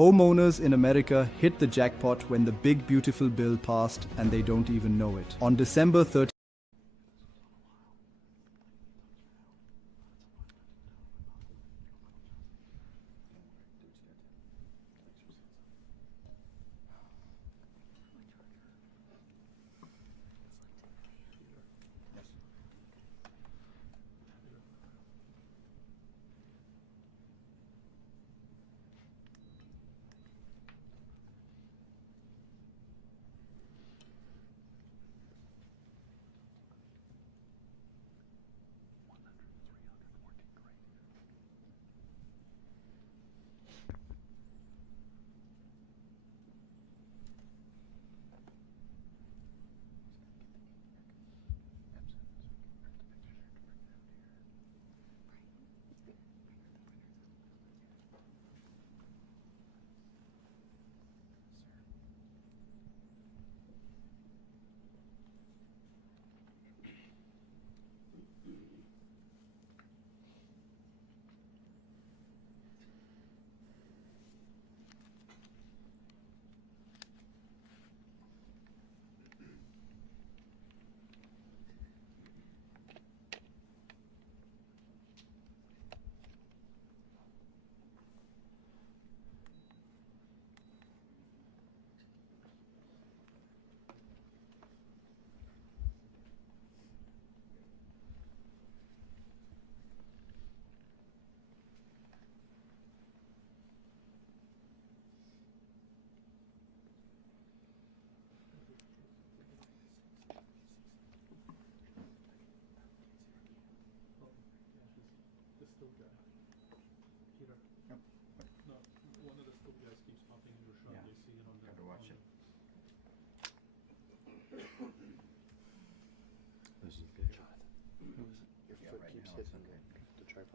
Homeowners in America hit the jackpot when the big beautiful bill passed and they don't even know it. On December 30th,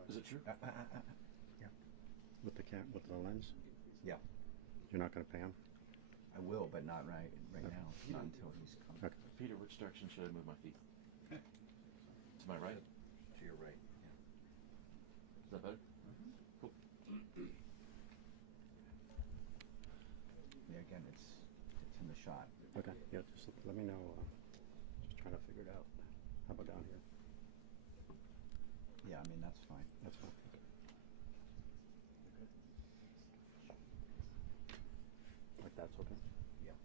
Is it true? Yeah. With the lens? Yeah. You're not going to pay him? I will, but not right now. Not until he's come. Okay. Peter, which direction should I move my feet? To my right? To your right. Yeah. Is that better? Cool. Yeah. Again, it's in the shot. Okay. Yeah. Just let me know. Just trying to figure it out. How about down here? Yeah. I mean, that's fine. That's fine. Okay. Like that's okay? Yeah.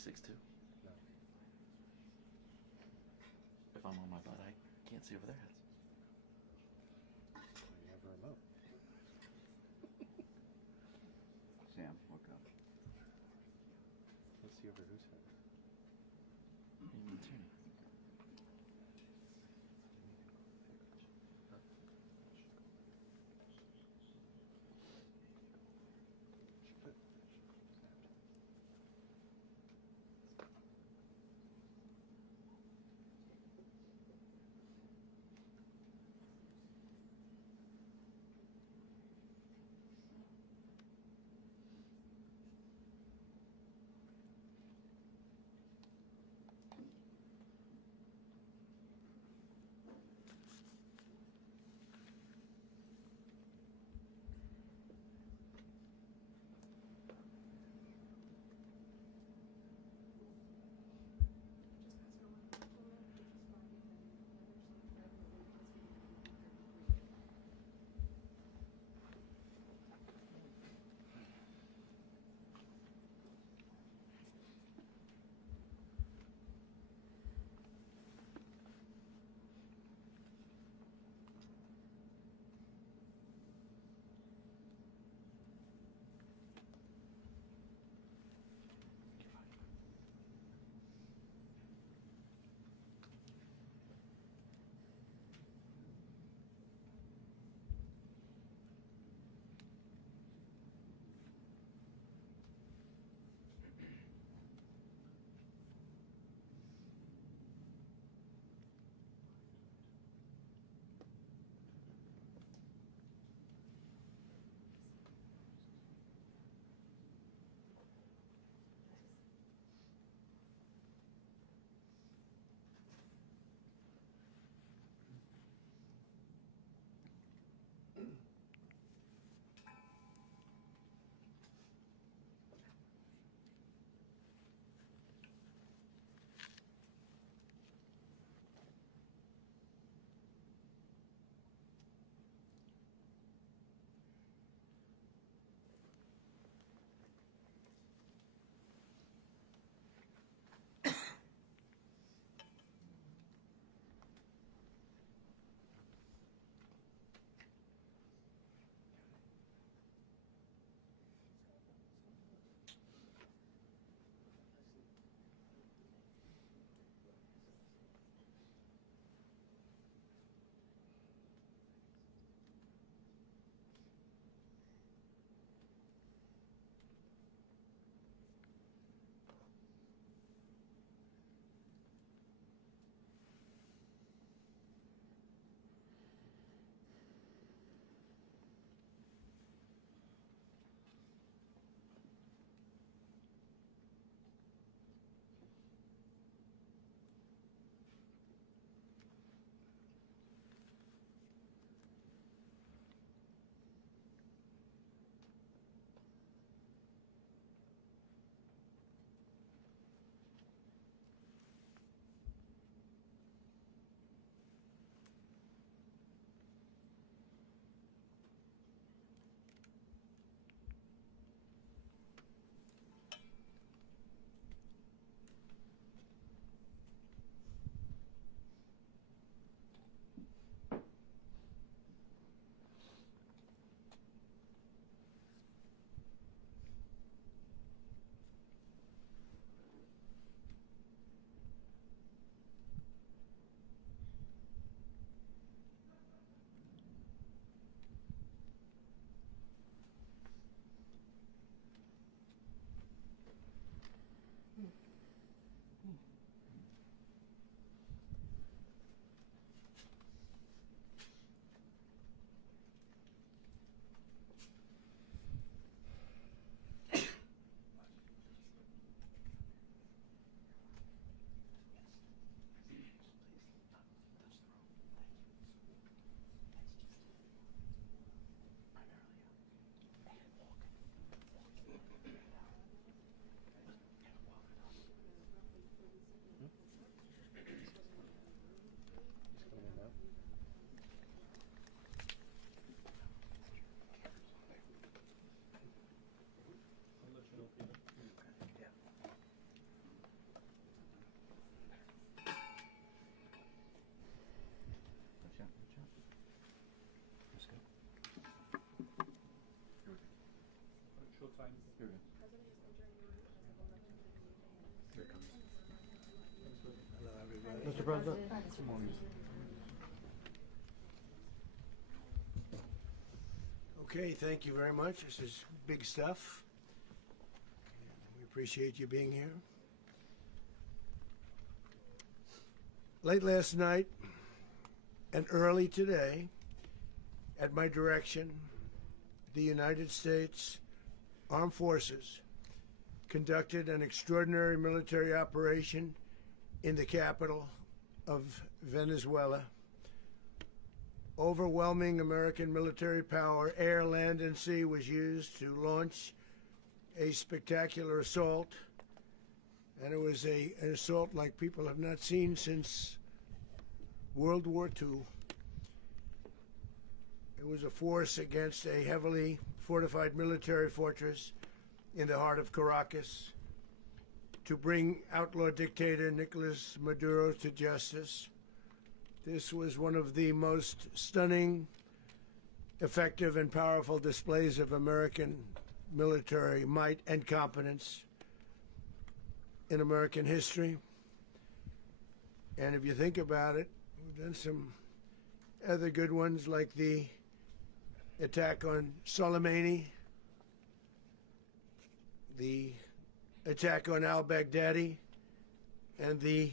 26 too. No. If I'm on my butt, I can't see over their heads. You have a remote. Sam, look up. Let's see over whose head. What do you mean, Tierney? Here we go. Hello, everybody. Mr. President? Okay, thank you very much. This is big stuff. We appreciate you being here. Late last night and early today, at my direction, the United States Armed Forces conducted an extraordinary military operation in the capital of Venezuela. Overwhelming American military power, air, land, and sea, was used to launch a spectacular assault. And it was an assault like people have not seen since World War II. It was a force against a heavily fortified military fortress in the heart of Caracas to bring outlaw dictator Nicolas Maduro to justice. This was one of the most stunning, effective, and powerful displays of American military might and competence in American history. And if you think about it, we've done some other good ones, like the attack on Soleimani, the attack on al-Baghdadi, and the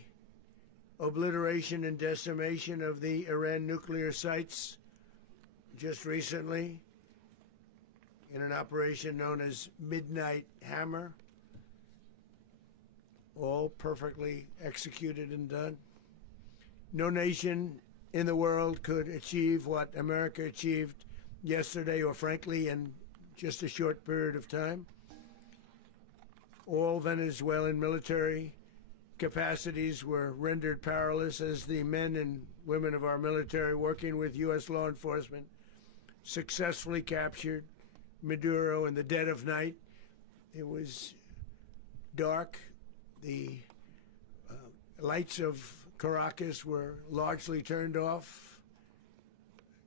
obliteration and decimation of the Iran nuclear sites just recently in an operation known as Midnight Hammer. All perfectly executed and done. No nation in the world could achieve what America achieved yesterday, or frankly in just a short period of time. All Venezuelan military capacities were rendered powerless as the men and women of our military, working with U.S. law enforcement, successfully captured Maduro in the dead of night. It was dark. The lights of Caracas were largely turned off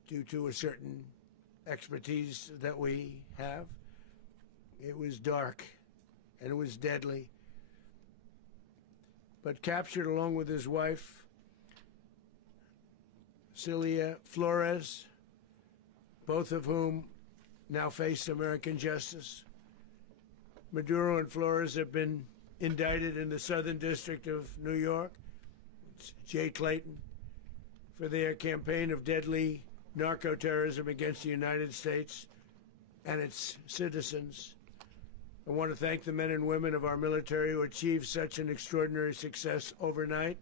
due to a certain expertise that we have. It was dark and it was deadly. But captured along with his wife, Celia Flores, both of whom now face American justice. Maduro and Flores have been indicted in the Southern District of New York, it's Jay Clayton, for their campaign of deadly narco-terrorism against the United States and its citizens. I want to thank the men and women of our military who achieved such an extraordinary success overnight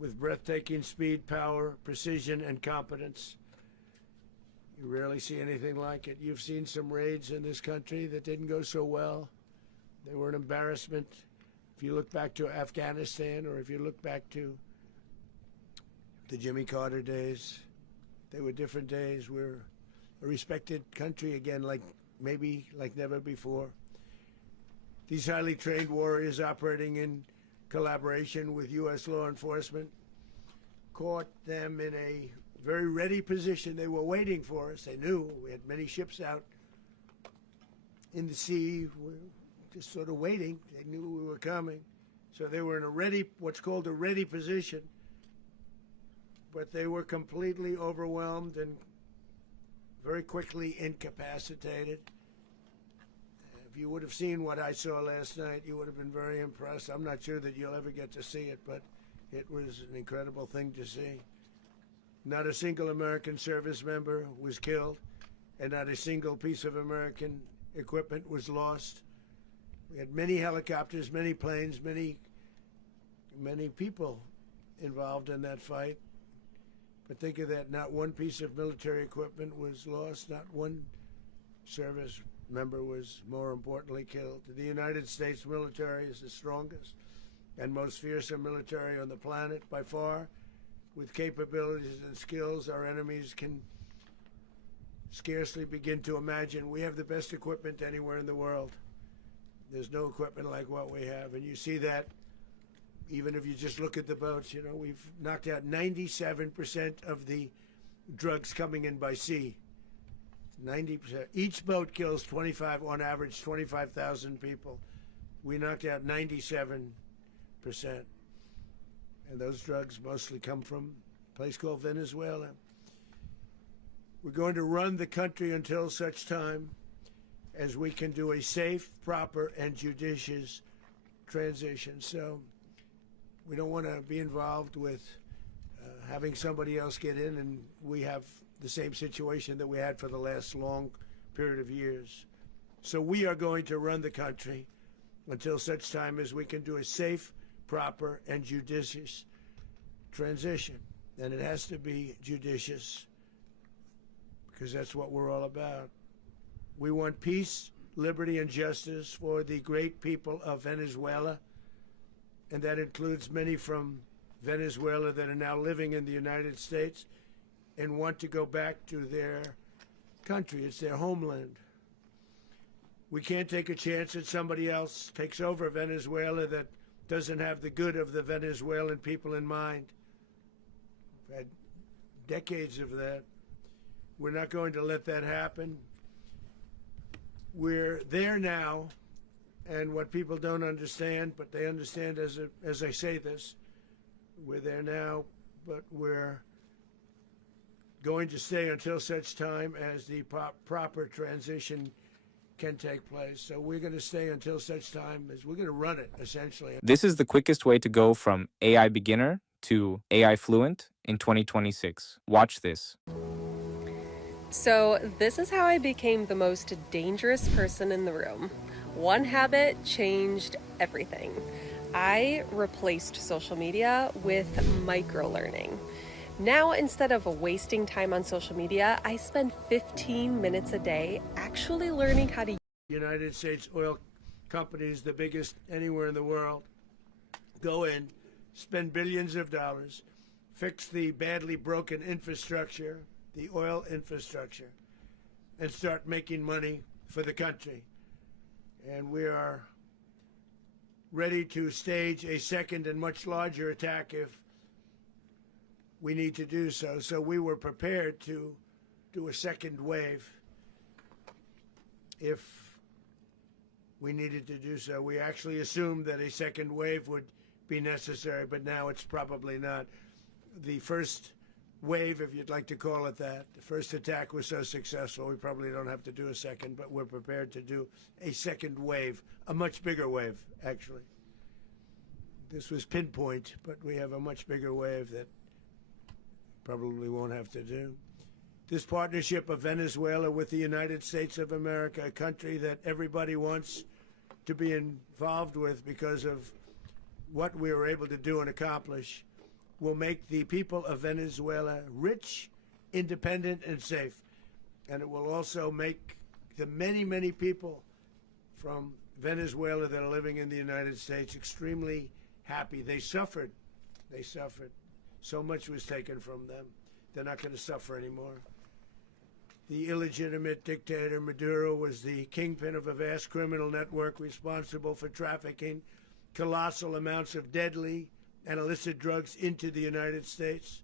with breathtaking speed, power, precision, and competence. You rarely see anything like it. You've seen some raids in this country that didn't go so well. They were an embarrassment. If you look back to Afghanistan, or if you look back to the Jimmy Carter days, they were different days. We're a respected country again, maybe like never before. These highly trained warriors, operating in collaboration with U.S. law enforcement, caught them in a very ready position. They were waiting for us. They knew we had many ships out in the sea. We were just sort of waiting. They knew we were coming. So they were in a ready, what's called a ready position. But they were completely overwhelmed and very quickly incapacitated. If you would have seen what I saw last night, you would have been very impressed. I'm not sure that you'll ever get to see it, but it was an incredible thing to see. Not a single American service member was killed, and not a single piece of American equipment was lost. We had many helicopters, many planes, many people involved in that fight. But think of that, not one piece of military equipment was lost, not one service member was, more importantly, killed. The United States military is the strongest and most fearsome military on the planet by far, with capabilities and skills our enemies can scarcely begin to imagine. We have the best equipment anywhere in the world. There's no equipment like what we have, and you see that even if you just look at the boats. You know, we've knocked out 97% of the drugs coming in by sea. 90%. Each boat kills 25, on average, 25,000 people. We knocked out 97%. And those drugs mostly come from a place called Venezuela. We're going to run the country until such time as we can do a safe, proper, and judicious transition. So we don't want to be involved with having somebody else get in and we have the same situation that we had for the last long period of years. So we are going to run the country until such time as we can do a safe, proper, and judicious transition. And it has to be judicious because that's what we're all about. We want peace, liberty, and justice for the great people of Venezuela, and that includes many from Venezuela that are now living in the United States and want to go back to their country. It's their homeland. We can't take a chance that somebody else takes over Venezuela that doesn't have the good of the Venezuelan people in mind. We've had decades of that. We're not going to let that happen. We're there now, and what people don't understand, but they understand as I say this, we're there now, but we're going to stay until such time as the proper transition can take place. So we're going to stay until such time as we're going to run it, essentially. This is the quickest way to go from AI beginner to AI fluent in 2026. Watch this. So this is how I became the most dangerous person in the room. One habit changed everything. I replaced social media with micro-learning. Now, instead of wasting time on social media, I spend 15 minutes a day actually learning how to United States oil companies, the biggest anywhere in the world, go in, spend billions of dollars, fix the badly broken infrastructure, the oil infrastructure, and start making money for the country. And we are ready to stage a second and much larger attack if we need to do so. So we were prepared to do a second wave if we needed to do so. We actually assumed that a second wave would be necessary, but now it's probably not. The first wave, if you'd like to call it that, the first attack was so successful, we probably don't have to do a second, but we're prepared to do a second wave, a much bigger wave, actually. This was pinpoint, but we have a much bigger wave that probably won't have to do. This partnership of Venezuela with the United States of America, a country that everybody wants to be involved with because of what we were able to do and accomplish, will make the people of Venezuela rich, independent, and safe. And it will also make the many, many people from Venezuela that are living in the United States extremely happy. They suffered. They suffered. So much was taken from them. They're not going to suffer anymore. The illegitimate dictator Maduro was the kingpin of a vast criminal network responsible for trafficking colossal amounts of deadly and illicit drugs into the United States.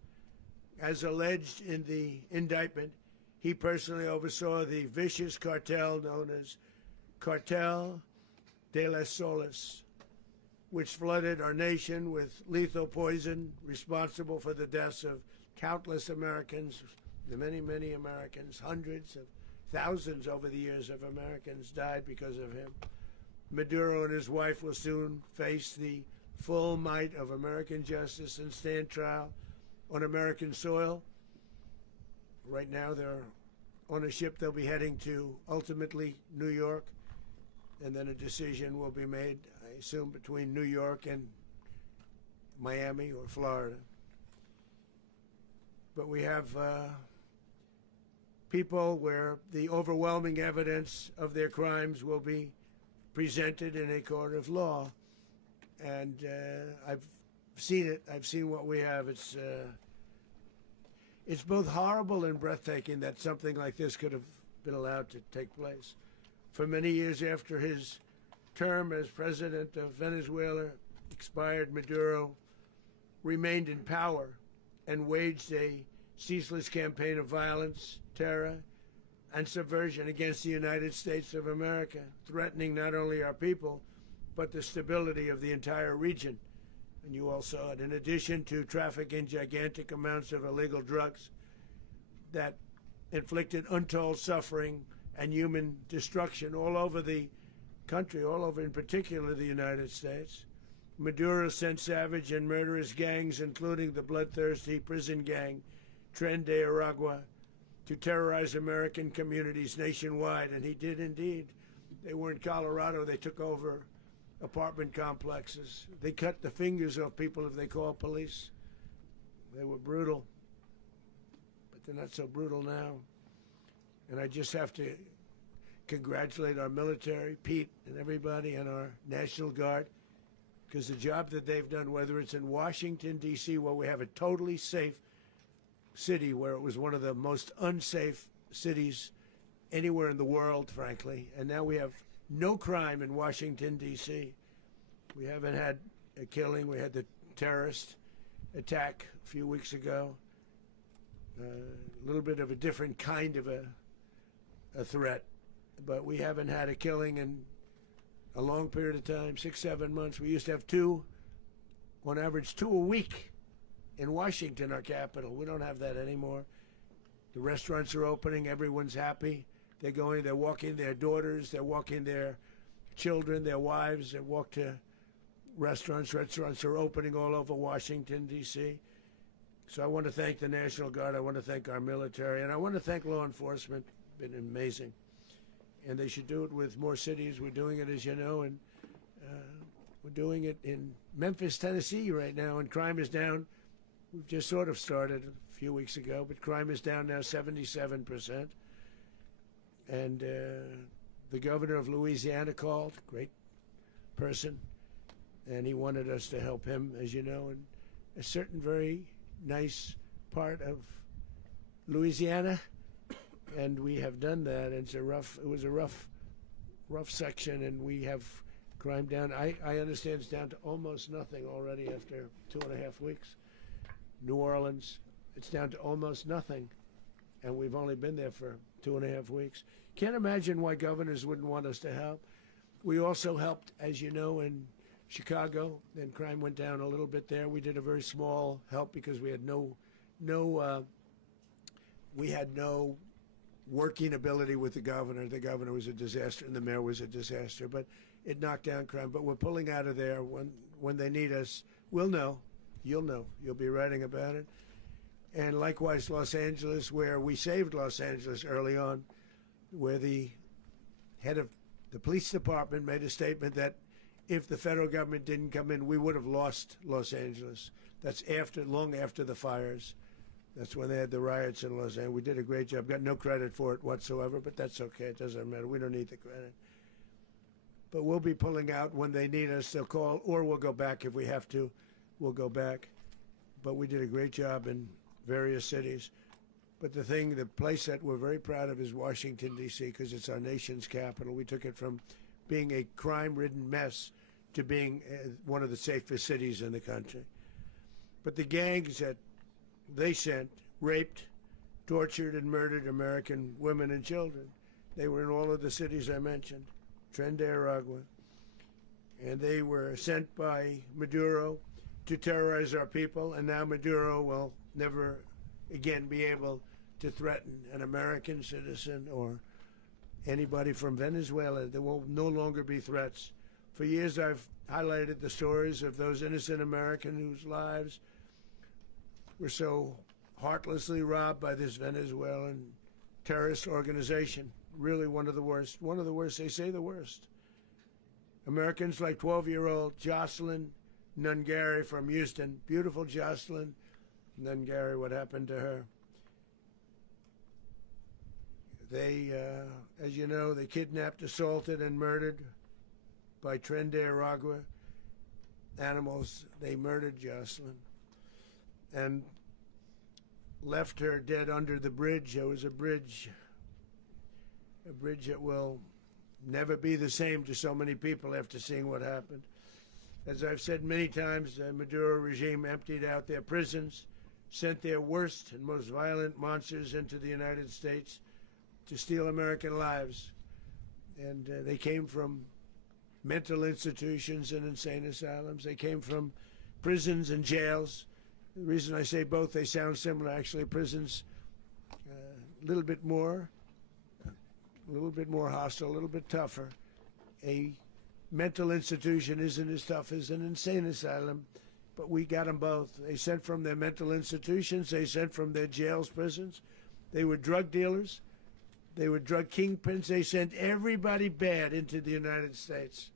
As alleged in the indictment, he personally oversaw the vicious cartel known as Cartel de las Solas, which flooded our nation with lethal poison, responsible for the deaths of countless Americans, the many, many Americans. Hundreds of thousands over the years of Americans died because of him. Maduro and his wife will soon face the full might of American justice and stand trial on American soil. Right now they're on a ship. They'll be heading to ultimately New York, and then a decision will be made, I assume, between New York and Miami or Florida. But we have people where the overwhelming evidence of their crimes will be presented in a court of law. And I've seen it. I've seen what we have. It's both horrible and breathtaking that something like this could have been allowed to take place. For many years after his term as president of Venezuela expired, Maduro remained in power and waged a ceaseless campaign of violence, terror, and subversion against the United States of America, threatening not only our people, but the stability of the entire region. And you all saw it. In addition to trafficking gigantic amounts of illegal drugs that inflicted untold suffering and human destruction all over the country, all over in particular the United States, Maduro sent savage and murderous gangs, including the bloodthirsty prison gang Tren de Aragua, to terrorize American communities nationwide, and he did indeed. They were in Colorado. They took over apartment complexes. They cut the fingers off people if they called police. They were brutal, but they're not so brutal now. And I just have to congratulate our military, Pete and everybody, and our National Guard, because the job that they've done, whether it's in Washington, D.C., where we have a totally safe city, where it was one of the most unsafe cities anywhere in the world, frankly, and now we have no crime in Washington, D.C. We haven't had a killing. We had the terrorist attack a few weeks ago. A little bit of a different kind of a threat, but we haven't had a killing in a long period of time, 6-7 months. We used to have two, on average, 2 a week in Washington, our capital. We don't have that anymore. The restaurants are opening. Everyone's happy. They're going, they're walking their daughters, they're walking their children, their wives, they walk to restaurants. Restaurants are opening all over Washington, D.C. So I want to thank the National Guard. I want to thank our military. And I want to thank law enforcement. It's been amazing. And they should do it with more cities. We're doing it, as you know, and we're doing it in Memphis, Tennessee right now, and crime is down. We've just sort of started a few weeks ago, but crime is down now 77%. And the governor of Louisiana called, great person, and he wanted us to help him, as you know, in a certain very nice part of Louisiana, and we have done that. And it was a rough section, and we have crime down. I understand it's down to almost nothing already after 2.5 weeks. New Orleans, it's down to almost nothing, and we've only been there for 2.5 weeks. Can't imagine why governors wouldn't want us to help. We also helped, as you know, in Chicago, and crime went down a little bit there. We did a very small help because we had no working ability with the governor. The governor was a disaster, and the mayor was a disaster. But it knocked down crime. But we're pulling out of there. When they need us, we'll know. You'll know. You'll be writing about it. And likewise, Los Angeles, where we saved Los Angeles early on, where the head of the police department made a statement that if the federal government didn't come in, we would have lost Los Angeles. That's long after the fires. That's when they had the riots in Los Angeles. We did a great job. Got no credit for it whatsoever, but that's okay. It doesn't matter. We don't need the credit. But we'll be pulling out when they need us. They'll call, or we'll go back if we have to. We'll go back. But we did a great job in various cities. But the place that we're very proud of is Washington, D.C., because it's our nation's capital. We took it from being a crime-ridden mess to being one of the safest cities in the country. But the gangs that they sent raped, tortured, and murdered American women and children. They were in all of the cities I mentioned, Tren de Aragua. And they were sent by Maduro to terrorize our people, and now Maduro will never again be able to threaten an American citizen or anybody from Venezuela. There will no longer be threats. For years I've highlighted the stories of those innocent Americans whose lives were so heartlessly robbed by this Venezuelan terrorist organization. Really one of the worst. One of the worst, they say the worst. Americans like 12-year-old Jocelyn Nungary from Houston. Beautiful Jocelyn Nungary, what happened to her? They, as you know, they kidnapped, assaulted, and murdered by Tren de Aragua animals. They murdered Jocelyn and left her dead under the bridge. There was a bridge that will never be the same to so many people after seeing what happened. As I've said many times, the Maduro regime emptied out their prisons, sent their worst and most violent monsters into the United States, to steal American lives. And they came from mental institutions and insane asylums. They came from prisons and jails. The reason I say both, they sound similar. Actually, prisons a little bit more hostile, a little bit tougher. A mental institution isn't as tough as an insane asylum, but we got them both. They sent from their mental institutions, they sent from their jails, prisons. They were drug dealers, they were drug kingpins, they sent everybody bad into the United States.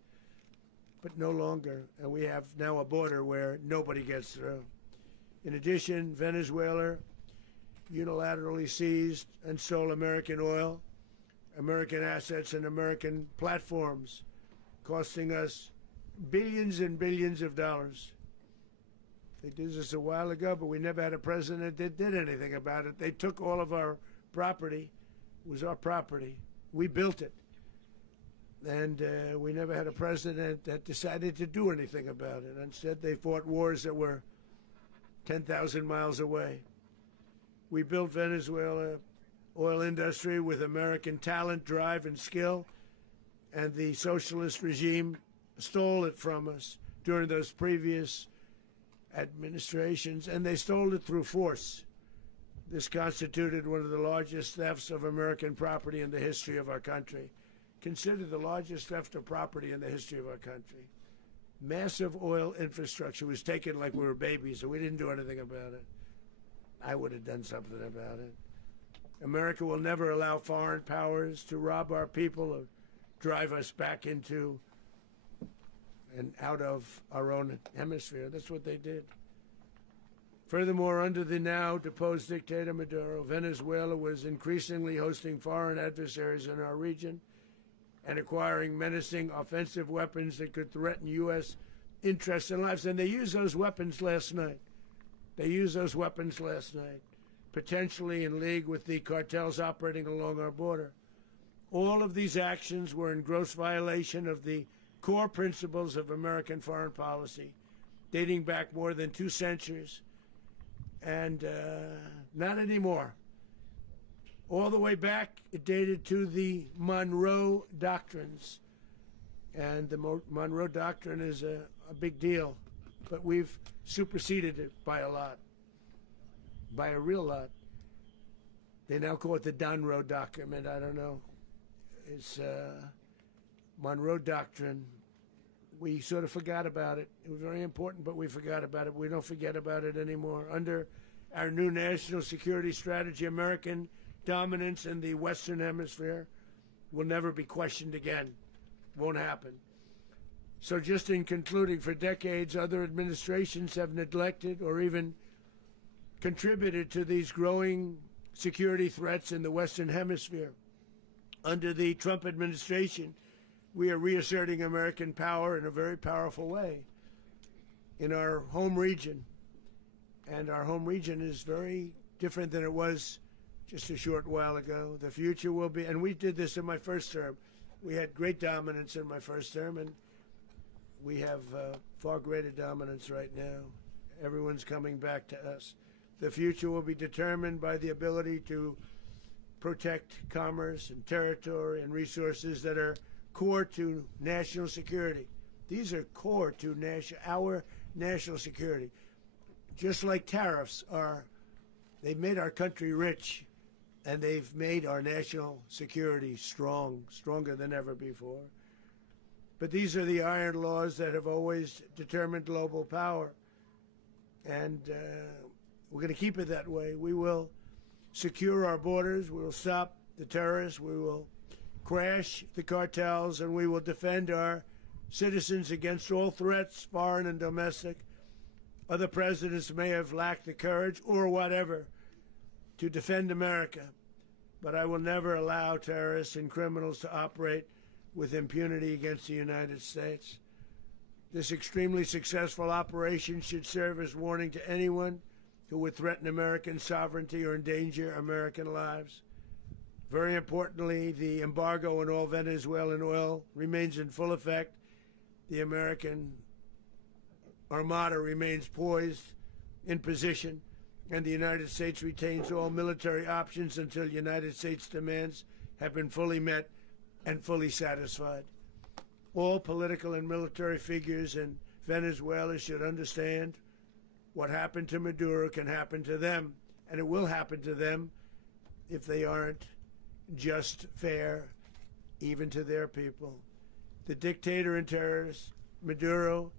But no longer, and we have now a border where nobody gets through. In addition, Venezuela unilaterally seized and stole American oil, American assets, and American platforms, costing us billions and billions of dollars. They did this a while ago, but we never had a president that did anything about it. They took all of our property. It was our property. We built it. And we never had a president that decided to do anything about it. Instead, they fought wars that were 10,000 miles away. We built Venezuela oil industry with American talent, drive, and skill, and the socialist regime stole it from us during those previous administrations, and they stole it through force. This constituted one of the largest thefts of American property in the history of our country. Considered the largest theft of property in the history of our country. Massive oil infrastructure was taken like we were babies, and we didn't do anything about it. I would have done something about it. America will never allow foreign powers to rob our people or drive us back into and out of our own hemisphere. That's what they did. Furthermore, under the now deposed dictator Maduro, Venezuela was increasingly hosting foreign adversaries in our region and acquiring menacing offensive weapons that could threaten U.S. interests and lives. And they used those weapons last night. Potentially in league with the cartels operating along our border. All of these actions were in gross violation of the core principles of American foreign policy, dating back more than 2 centuries, and not anymore. All the way back, it dated to the Monroe Doctrines, and the Monroe Doctrine is a big deal, but we've superseded it by a lot, by a real lot. They now call it the Monroe Document. I don't know. It's Monroe Doctrine. We sort of forgot about it. It was very important, but we forgot about it. We don't forget about it anymore. Under our new national security strategy, American dominance in the Western Hemisphere will never be questioned again. Won't happen. So just in concluding, for decades, other administrations have neglected or even contributed to these growing security threats in the Western Hemisphere. Under the Trump administration, we are reasserting American power in a very powerful way in our home region. And our home region is very different than it was just a short while ago. The future will be, and we did this in my first term. We had great dominance in my first term, and we have far greater dominance right now. Everyone's coming back to us. The future will be determined by the ability to protect commerce and territory and resources that are core to national security. These are core to our national security. Just like tariffs are, they've made our country rich, and they've made our national security stronger than ever before. But these are the iron laws that have always determined global power. And we're going to keep it that way. We will secure our borders. We will stop the terrorists. We will crash the cartels, and we will defend our citizens against all threats, foreign and domestic. Other presidents may have lacked the courage or whatever to defend America, but I will never allow terrorists and criminals to operate with impunity against the United States. This extremely successful operation should serve as warning to anyone who would threaten American sovereignty or endanger American lives. Very importantly, the embargo on all Venezuelan oil remains in full effect. The American Armada remains poised in position, and the United States retains all military options until United States demands have been fully met and fully satisfied. All political and military figures in Venezuela should understand what happened to Maduro can happen to them, and it will happen to them if they aren't just, fair, even to their people. The dictator and terrorist, Maduro,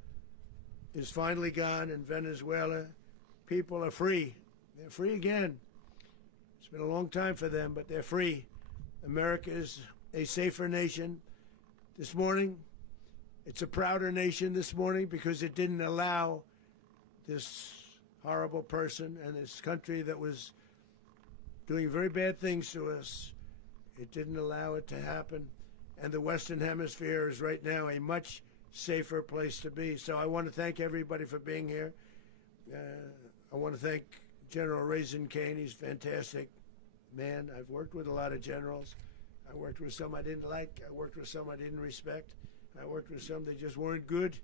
is finally gone in Venezuela. People are free. They're free again. It's been a long time for them, but they're free. America is a safer nation. This morning, it's a prouder nation this morning because it didn't allow this horrible person and this country that was doing very bad things to us. It didn't allow it to happen. And the Western Hemisphere is right now a much safer place to be. So I want to thank everybody for being here. I want to thank General Raisin Kane. He's a fantastic man. I've worked with a lot of generals. I worked with some I didn't like. I worked with some I didn't respect. I worked with some that just weren't good.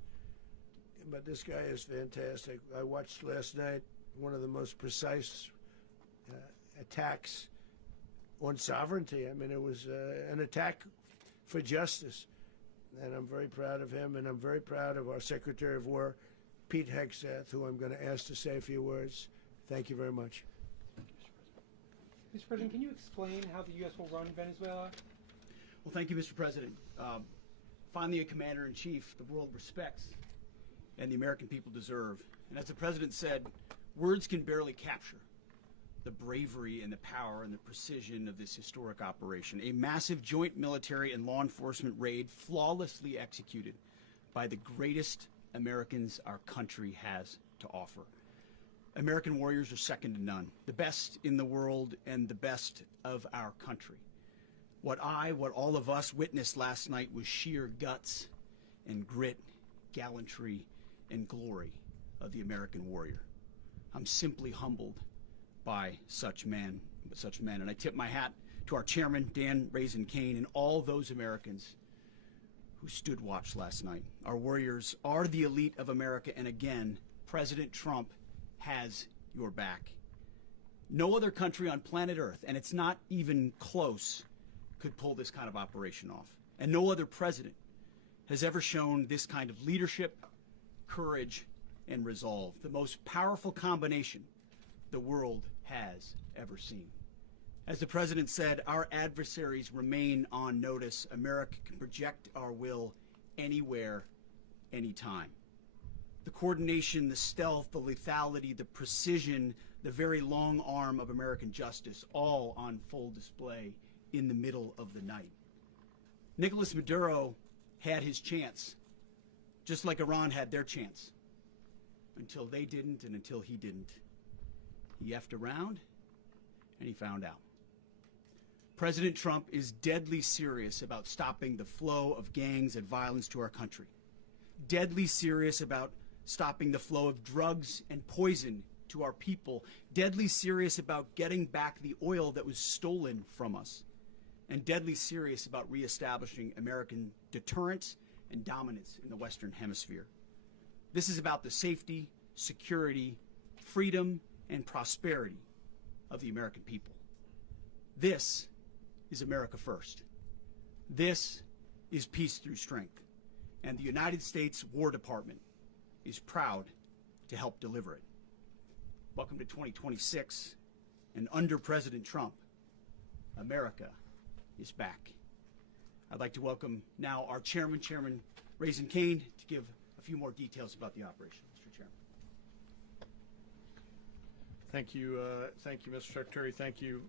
But this guy is fantastic. I watched last night one of the most precise attacks on sovereignty. I mean, it was an attack for justice. And I'm very proud of him, and I'm very proud of our Secretary of War, Pete Hegseth, who I'm going to ask to say a few words. Thank you very much. Mr. President, can you explain how the U.S. will run Venezuela? Well, thank you, Mr. President. Finally, a commander-in-chief the world respects and the American people deserve. And as the President said, words can barely capture the bravery and the power and the precision of this historic operation. A massive joint military and law enforcement raid flawlessly executed by the greatest Americans our country has to offer. American warriors are second to none, the best in the world and the best of our country. What all of us witnessed last night was sheer guts and grit, gallantry, and glory of the American warrior. I'm simply humbled by such men, and I tip my hat to our chairman, Dan Raisin Kane, and all those Americans who stood watch last night. Our warriors are the elite of America, and again, President Trump has your back. No other country on planet Earth, and it's not even close, could pull this kind of operation off. And no other president has ever shown this kind of leadership, courage, and resolve. The most powerful combination the world has ever seen. As the President said, our adversaries remain on notice. America can project our will anywhere, anytime. The coordination, the stealth, the lethality, the precision, the very long arm of American justice, all on full display in the middle of the night. Nicolas Maduro had his chance, just like Iran had their chance, until they didn't and until he didn't. He effed around, and he found out. President Trump is deadly serious about stopping the flow of gangs and violence to our country. Deadly serious about stopping the flow of drugs and poison to our people. Deadly serious about getting back the oil that was stolen from us. And deadly serious about reestablishing American deterrence and dominance in the Western Hemisphere. This is about the safety, security, freedom, and prosperity of the American people. This is America first. This is peace through strength. And the United States War Department is proud to help deliver it. Welcome to 2026, and under President Trump, America is back. I'd like to welcome now our chairman, Chairman Raisin Kane, to give a few more details about the operation. Mr. Chairman. Thank you, Mr. Secretary. Thank you,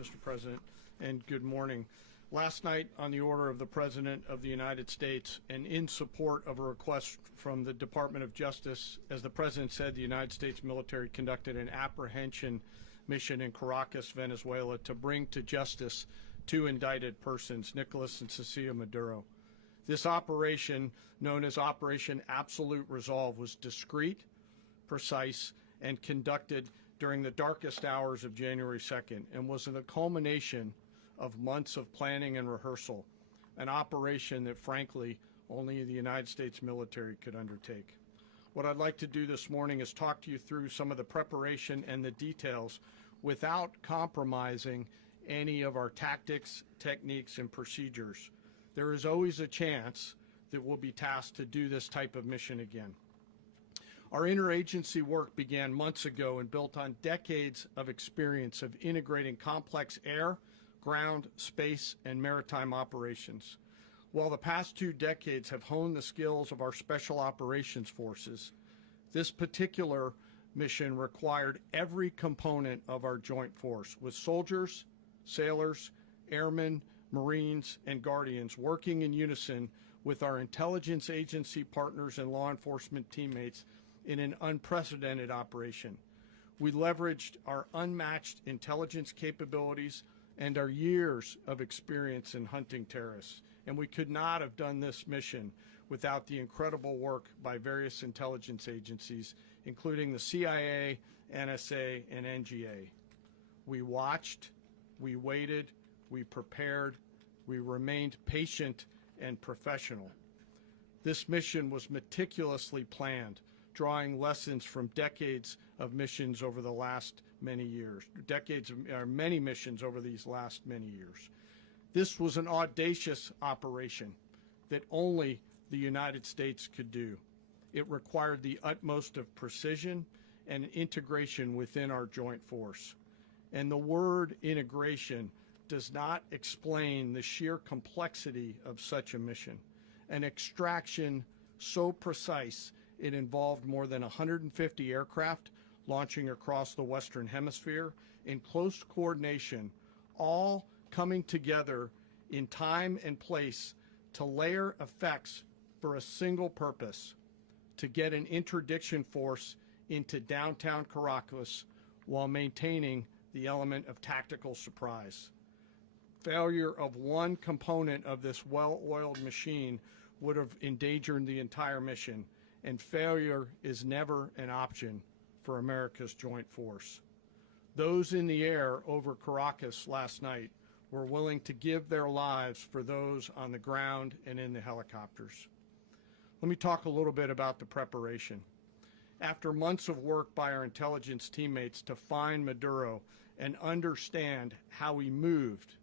Mr. President, and good morning. Last night, on the order of the President of the United States and in support of a request from the Department of Justice, as the President said, the United States military conducted an apprehension mission in Caracas, Venezuela, to bring to justice two indicted persons, Nicolas and Cecilia Maduro. This operation, known as Operation Absolute Resolve, was discreet, precise, and conducted during the darkest hours of January 2nd and was the culmination of months of planning and rehearsal, an operation that, frankly, only the United States military could undertake. What I'd like to do this morning is talk to you through some of the preparation and the details without compromising any of our tactics, techniques, and procedures. There is always a chance that we'll be tasked to do this type of mission again. Our interagency work began months ago and built on decades of experience of integrating complex air, ground, space, and maritime operations. While the past 2 decades have honed the skills of our special operations forces, this particular mission required every component of our joint force, with soldiers, sailors, airmen, Marines, and Guardians working in unison with our intelligence agency partners and law enforcement teammates in an unprecedented operation. We leveraged our unmatched intelligence capabilities and our years of experience in hunting terrorists, and we could not have done this mission without the incredible work by various intelligence agencies, including the CIA, NSA, and NGA. We watched, we waited, we prepared, we remained patient and professional. This mission was meticulously planned, drawing lessons from decades of missions over the last many years, many missions over these last many years. This was an audacious operation that only the United States could do. It required the utmost of precision and integration within our joint force. And the word integration does not explain the sheer complexity of such a mission. An extraction so precise it involved more than 150 aircraft launching across the Western Hemisphere in close coordination, all coming together in time and place to layer effects for a single purpose: to get an interdiction force into downtown Caracas while maintaining the element of tactical surprise. Failure of one component of this well-oiled machine would have endangered the entire mission, and failure is never an option for America's joint force. Those in the air over Caracas last night were willing to give their lives for those on the ground and in the helicopters. Let me talk a little bit about the preparation. After months of work by our intelligence teammates to find Maduro and understand how he moved,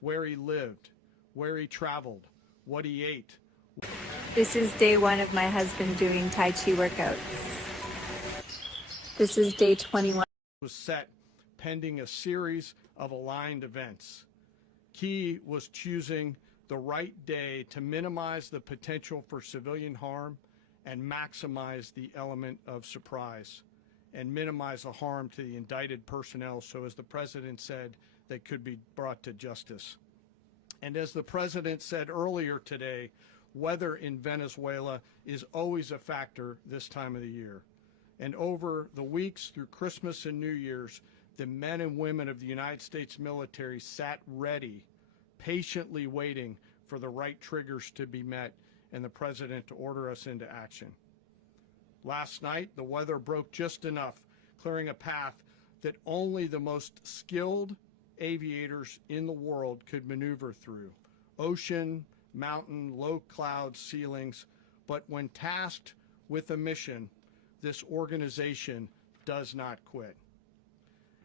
where he lived, where he traveled, what he ate. This is day 1 of my husband doing Tai Chi workouts. This is day 21. Was set pending a series of aligned events. Key was choosing the right day to minimize the potential for civilian harm and maximize the element of surprise and minimize the harm to the indicted personnel, so as the President said, they could be brought to justice. And as the President said earlier today, weather in Venezuela is always a factor this time of the year. And over the weeks through Christmas and New Year's, the men and women of the United States military sat ready, patiently waiting for the right triggers to be met and the President to order us into action. Last night, the weather broke just enough, clearing a path that only the most skilled aviators in the world could maneuver through. Ocean, mountain, low cloud ceilings, but when tasked with a mission, this organization does not quit.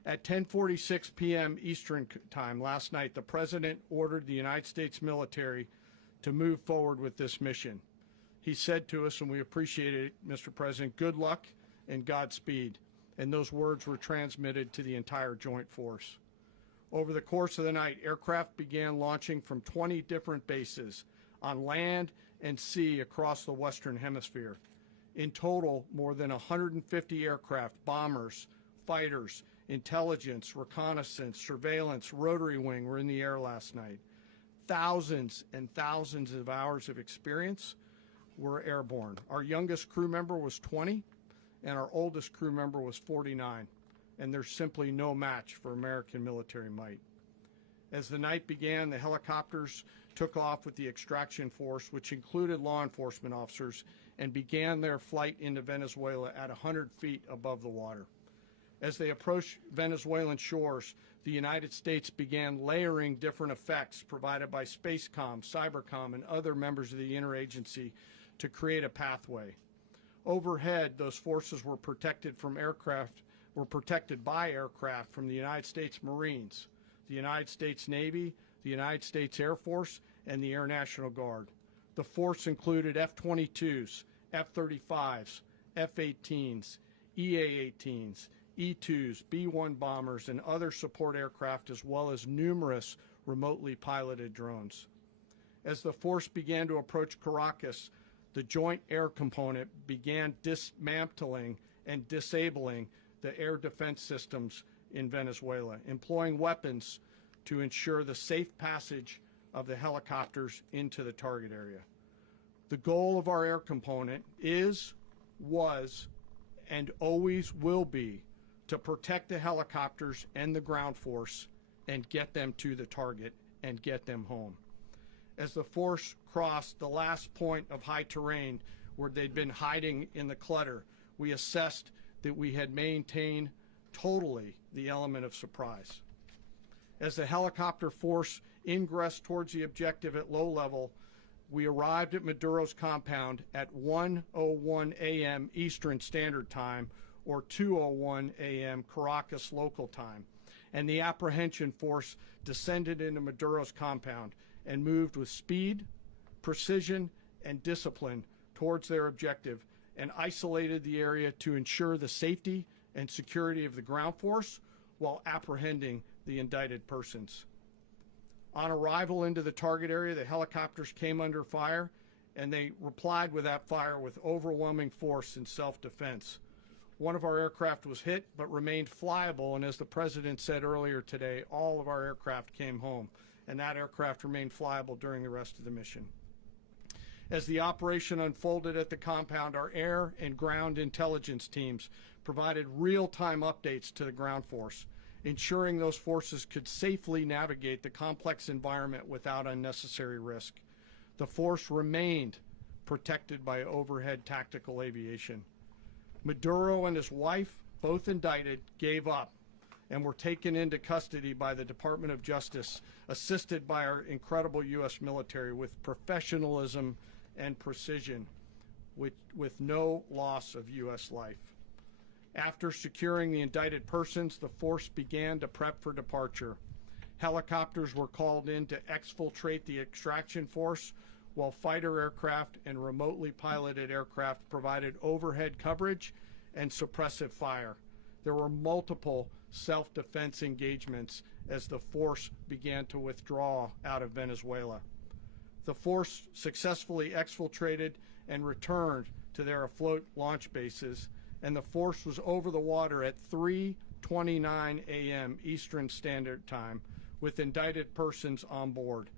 At 10:46 p.m. Eastern Time last night, the President ordered the United States military to move forward with this mission. He said to us, and we appreciate it, Mr. President, good luck and Godspeed. And those words were transmitted to the entire joint force. Over the course of the night, aircraft began launching from 20 different bases on land and sea across the Western Hemisphere. In total, more than 150 aircraft, bombers, fighters, intelligence, reconnaissance, surveillance, rotary wing were in the air last night. Thousands and thousands of hours of experience were airborne. Our youngest crew member was 20, and our oldest crew member was 49. And there's simply no match for American military might. As the night began, the helicopters took off with the extraction force, which included law enforcement officers, and began their flight into Venezuela at 100 feet above the water. As they approached Venezuelan shores, the United States began layering different effects provided by Spacecom, Cybercom, and other members of the interagency to create a pathway. Overhead, those forces were protected by aircraft from the United States Marines, the United States Navy, the United States Air Force, and the Air National Guard. The force included F-22s, F-35s, F-18s, EA-18s, E-2s, B-1 bombers, and other support aircraft, as well as numerous remotely piloted drones. As the force began to approach Caracas, the Joint Air Component began dismantling and disabling the air defense systems in Venezuela, employing weapons to ensure the safe passage of the helicopters into the target area. The goal of our air component is, was, and always will be to protect the helicopters and the ground force and get them to the target and get them home. As the force crossed the last point of high terrain where they'd been hiding in the clutter, we assessed that we had maintained totally the element of surprise. As the helicopter force ingressed towards the objective at low level, we arrived at Maduro's compound at 1:01 a.m. Eastern Standard Time, or 2:01 a.m. Caracas local time, and the apprehension force descended into Maduro's compound and moved with speed, precision, and discipline towards their objective, and isolated the area to ensure the safety and security of the ground force while apprehending the indicted persons. On arrival into the target area, the helicopters came under fire, and they replied with that fire with overwhelming force in self-defense. One of our aircraft was hit but remained flyable, and as the President said earlier today, all of our aircraft came home, and that aircraft remained flyable during the rest of the mission. As the operation unfolded at the compound, our air and ground intelligence teams provided real-time updates to the ground force, ensuring those forces could safely navigate the complex environment without unnecessary risk. The force remained protected by overhead tactical aviation. Maduro and his wife, both indicted, gave up and were taken into custody by the Department of Justice, assisted by our incredible U.S. military with professionalism and precision, with no loss of U.S. life. After securing the indicted persons, the force began to prep for departure. Helicopters were called in to exfiltrate the extraction force, while fighter aircraft and remotely piloted aircraft provided overhead coverage and suppressive fire. There were multiple self-defense engagements as the force began to withdraw out of Venezuela. The force successfully exfiltrated and returned to their afloat launch bases, and the force was over the water at 3:29 a.m. Eastern Standard Time with indicted persons on board.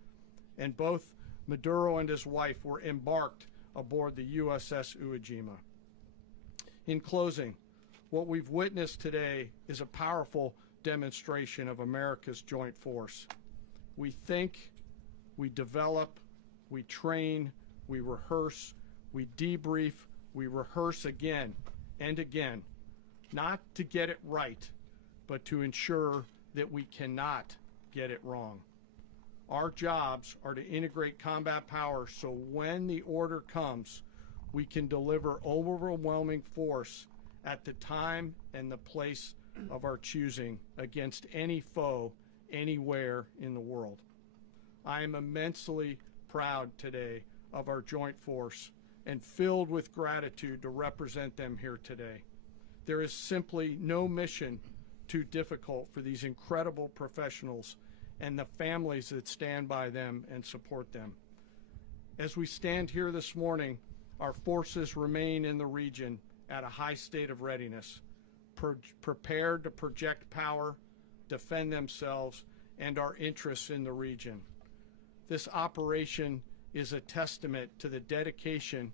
And both Maduro and his wife were embarked aboard the USS Iwo Jima. In closing, what we've witnessed today is a powerful demonstration of America's joint force. We think, we develop, we train, we rehearse, we debrief, we rehearse again and again, not to get it right, but to ensure that we cannot get it wrong. Our jobs are to integrate combat power so when the order comes, we can deliver overwhelming force at the time and the place of our choosing against any foe anywhere in the world. I am immensely proud today of our joint force and filled with gratitude to represent them here today. There is simply no mission too difficult for these incredible professionals and the families that stand by them and support them. As we stand here this morning, our forces remain in the region at a high state of readiness, prepared to project power, defend themselves, and our interests in the region. This operation is a testament to the dedication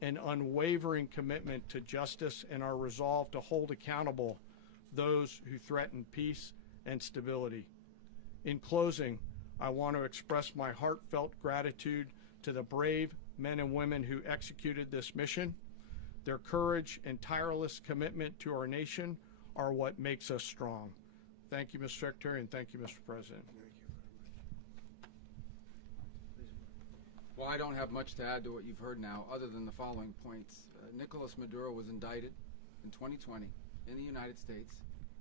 and unwavering commitment to justice and our resolve to hold accountable those who threaten peace and stability. In closing, I want to express my heartfelt gratitude to the brave men and women who executed this mission. Their courage and tireless commitment to our nation are what makes us strong. Thank you, Mr. Secretary, and thank you, Mr. President. Well, I don't have much to add to what you've heard now, other than the following points. Nicolas Maduro was indicted in 2020 in the United States.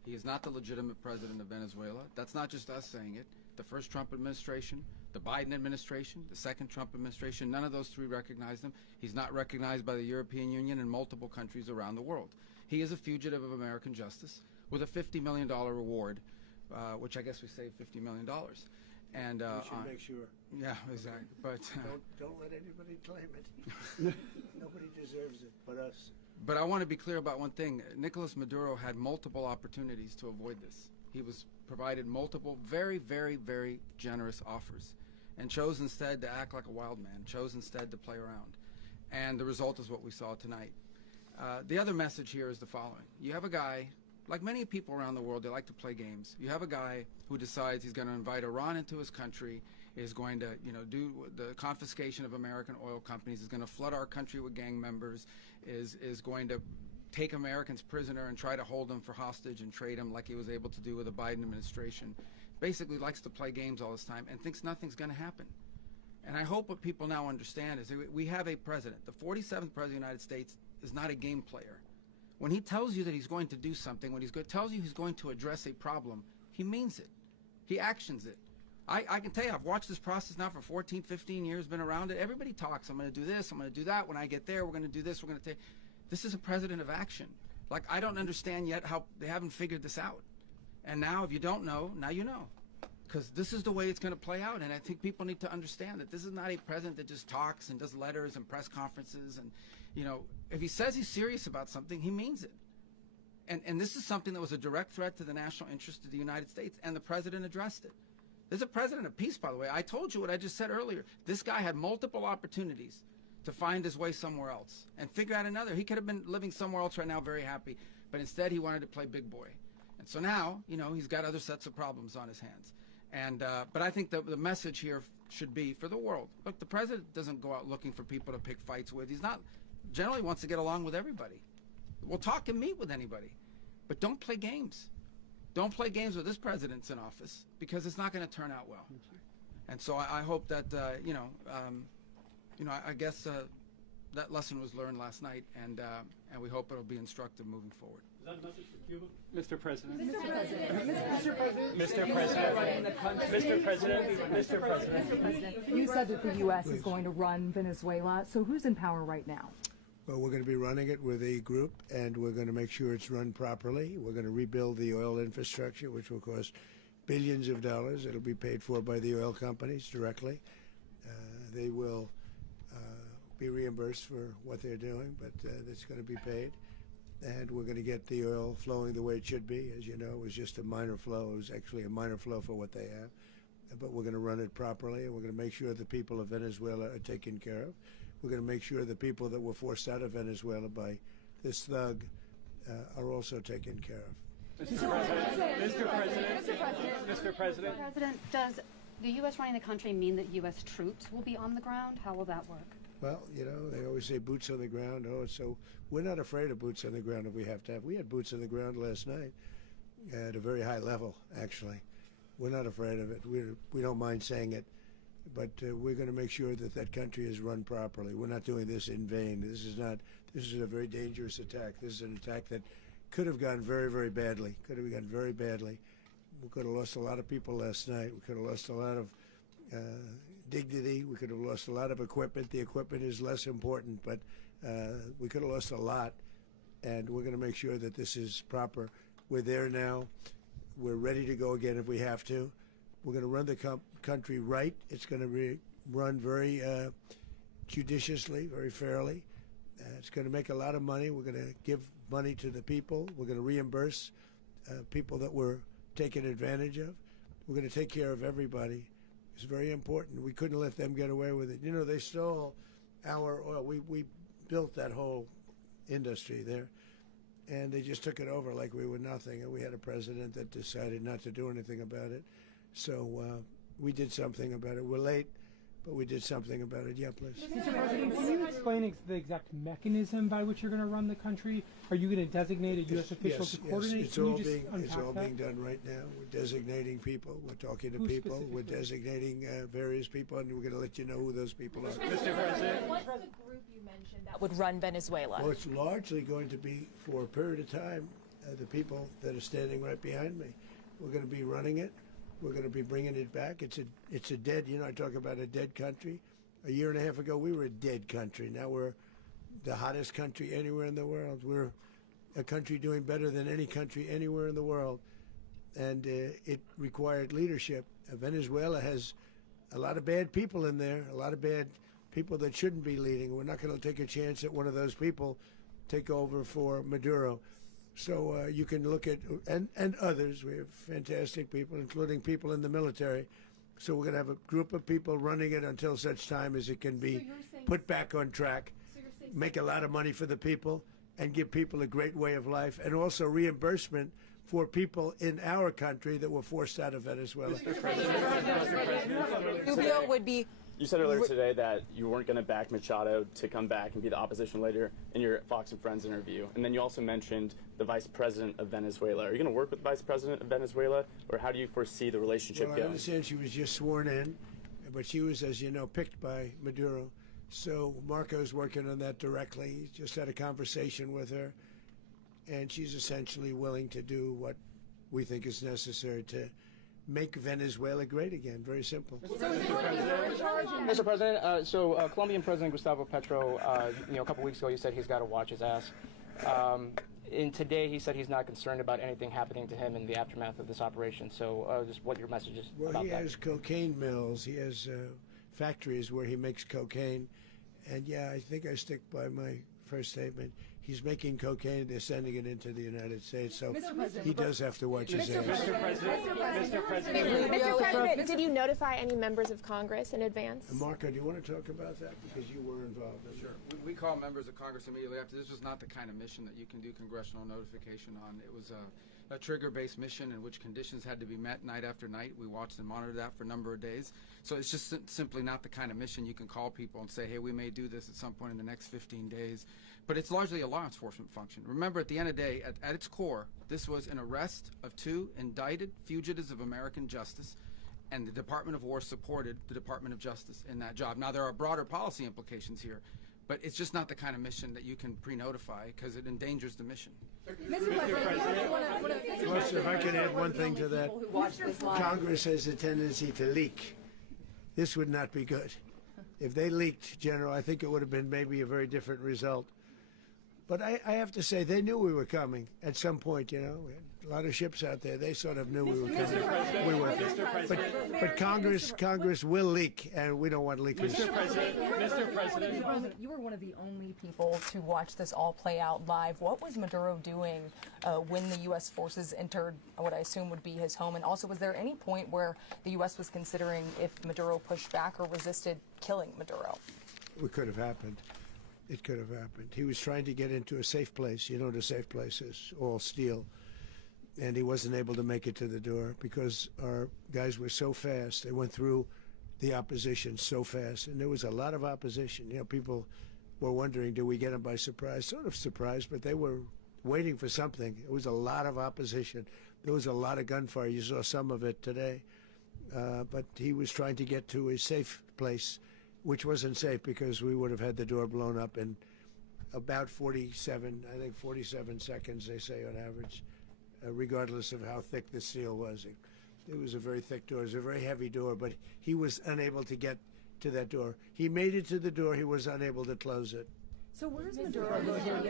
He is not the legitimate president of Venezuela. That's not just us saying it. The first Trump administration, the Biden administration, the second Trump administration, none of those three recognized him. He's not recognized by the European Union and multiple countries around the world. He is a fugitive of American justice with a $50 million reward, which I guess we saved $50 million. And We should make sure. yeah, exactly. But Don't let anybody claim it. Nobody deserves it but us. But I want to be clear about one thing. Nicolas Maduro had multiple opportunities to avoid this. He was provided multiple very, very, very generous offers and chose instead to act like a wild man, chose instead to play around. And the result is what we saw tonight. The other message here is the following. You have a guy, like many people around the world, they like to play games. You have a guy who decides he's going to invite Iran into his country, is going to, do the confiscation of American oil companies, is going to flood our country with gang members, is going to take Americans prisoner and try to hold them for hostage and trade them like he was able to do with the Biden administration. Basically likes to play games all this time and thinks nothing's going to happen. And I hope what people now understand is that we have a president. The 47th president of the United States is not a game player. When he tells you that he's going to do something, when tells you he's going to address a problem, he means it. He actions it. I can tell you, I've watched this process now for 14, 15 years, been around it. Everybody talks. I'm going to do this. I'm going to do that. When I get there, we're going to do this. We're going to take. This is a president of action. Like, I don't understand yet how they haven't figured this out. And now, if you don't know, now you know. Because this is the way it's going to play out. And I think people need to understand that this is not a president that just talks and does letters and press conferences. And, if he says he's serious about something, he means it. And this is something that was a direct threat to the national interest of the United States. And the president addressed it. There's a president of peace, by the way. I told you what I just said earlier. This guy had multiple opportunities to find his way somewhere else and figure out another. He could have been living somewhere else right now very happy, but instead he wanted to play big boy. And so now, he's got other sets of problems on his hands. And but I think the message here should be for the world. Look, the president doesn't go out looking for people to pick fights with. He's not, generally wants to get along with everybody. We'll talk and meet with anybody, but don't play games. Don't play games with this president's in office because it's not going to turn out well. And so I hope that, I guess that lesson was learned last night, and we hope it'll be instructive moving forward. Is that a message for Cuba? Mr. President. Mr. President. You said that the U.S. is going to run Venezuela. So who's in power right now? Well, we're going to be running it with a group, and we're going to make sure it's run properly. We're going to rebuild the oil infrastructure, which will cost billions of dollars. It'll be paid for by the oil companies directly. They will be reimbursed for what they're doing, but it's going to be paid. And we're going to get the oil flowing the way it should be. As you know, it was just a minor flow. It was actually a minor flow for what they have. But we're going to run it properly, and we're going to make sure the people of Venezuela are taken care of. We're going to make sure the people that were forced out of Venezuela by this thug are also taken care of. Mr. President, does the U.S. running the country mean that U.S. troops will be on the ground? How will that work? Well, they always say boots on the ground. So we're not afraid of boots on the ground if we have to have. We had boots on the ground last night at a very high level, actually. We're not afraid of it. We don't mind saying it. But we're going to make sure that that country is run properly. We're not doing this in vain. This is a very dangerous attack. This is an attack that could have gone very, very badly. Could have gone very badly. We could have lost a lot of people last night. We could have lost a lot of dignity. We could have lost a lot of equipment. The equipment is less important, but we could have lost a lot. And we're going to make sure that this is proper. We're there now. We're ready to go again if we have to. We're going to run the country right. It's going to be run very judiciously, very fairly. It's going to make a lot of money. We're going to give money to the people. We're going to reimburse people that were taken advantage of. We're going to take care of everybody. It's very important. We couldn't let them get away with it. They stole our oil. We built that whole industry there, and they just took it over like we were nothing. And we had a president that decided not to do anything about it. So we did something about it. We're late, but we did something about it. Yeah, please. Mr. President, can you explain the exact mechanism by which you're going to run the country? Are you going to designate a U.S. official to coordinate? It's all being done right now. We're designating people. We're talking to people. We're designating various people, and we're going to let you know who those people are. Mr. President. What's the group you mentioned that would run Venezuela? Well, it's largely going to be, for a period of time, the people that are standing right behind me. We're going to be running it. We're going to be bringing it back. It's a dead, I talk about a dead country. A year and a half ago, we were a dead country. Now we're the hottest country anywhere in the world. We're a country doing better than any country anywhere in the world. And it required leadership. Venezuela has a lot of bad people in there, a lot of bad people that shouldn't be leading. We're not going to take a chance that one of those people take over for Maduro. So you can look at, and others, we have fantastic people, including people in the military. So we're going to have a group of people running it until such time as it can be put back on track, make a lot of money for the people, and give people a great way of life, and also reimbursement for people in our country that were forced out of Venezuela. Rubio would be. You said earlier today that you weren't going to back Machado to come back and be the opposition leader in your Fox and Friends interview. And then you also mentioned the vice president of Venezuela. Are you going to work with the vice president of Venezuela, or how do you foresee the relationship Well, going? I understand she was just sworn in, but she was, as you know, picked by Maduro. So Marco's working on that directly. He just had a conversation with her, and she's essentially willing to do what we think is necessary to make Venezuela great again. Very simple. Mr. President, Colombian President Gustavo Petro, a couple weeks ago, he said he's got to watch his ass. And today, he said he's not concerned about anything happening to him in the aftermath of this operation. So, just what your message is about that? Well, he has cocaine mills. He has factories where he makes cocaine. And yeah, I think I stick by my first statement. He's making cocaine. They're sending it into the United States. So he does have to watch his ass. Mr. President, did you notify any members of Congress in advance? Marco, do you want to talk about that? Because you were involved in it. Sure. We call members of Congress immediately after. This was not the kind of mission that you can do congressional notification on. It was a trigger-based mission in which conditions had to be met night after night. We watched and monitored that for a number of days. So it's just simply not the kind of mission you can call people and say, hey, we may do this at some point in the next 15 days. But it's largely a law enforcement function. Remember, at the end of the day, at its core, this was an arrest of 2 indicted fugitives of American justice, and the Department of War supported the Department of Justice in that job. Now, there are broader policy implications here, but it's just not the kind of mission that you can pre-notify because it endangers the mission. Plus, if I can add one thing to that, Congress has a tendency to leak. This would not be good. If they leaked, General, I think it would have been maybe a very different result. But I have to say, they knew we were coming at some point, We had a lot of ships out there. They sort of knew we were coming. We were. But Congress will leak, and we don't want leakers. Mr. President, you were one of the only people to watch this all play out live. What was Maduro doing when the U.S. forces entered what I assume would be his home? And also, was there any point where the U.S. was considering if Maduro pushed back or resisted killing Maduro? It could have happened. It could have happened. He was trying to get into a safe place. You know what a safe place is, all steel. And he wasn't able to make it to the door because our guys were so fast. They went through the opposition so fast. And there was a lot of opposition. People were wondering, do we get them by surprise? Sort of surprised, but they were waiting for something. It was a lot of opposition. There was a lot of gunfire. You saw some of it today. But he was trying to get to a safe place, which wasn't safe because we would have had the door blown up in about 47 seconds, they say on average, regardless of how thick the steel was. It was a very thick door. It was a very heavy door, but he was unable to get to that door. He made it to the door. He was unable to close it. So where is Maduro going to be?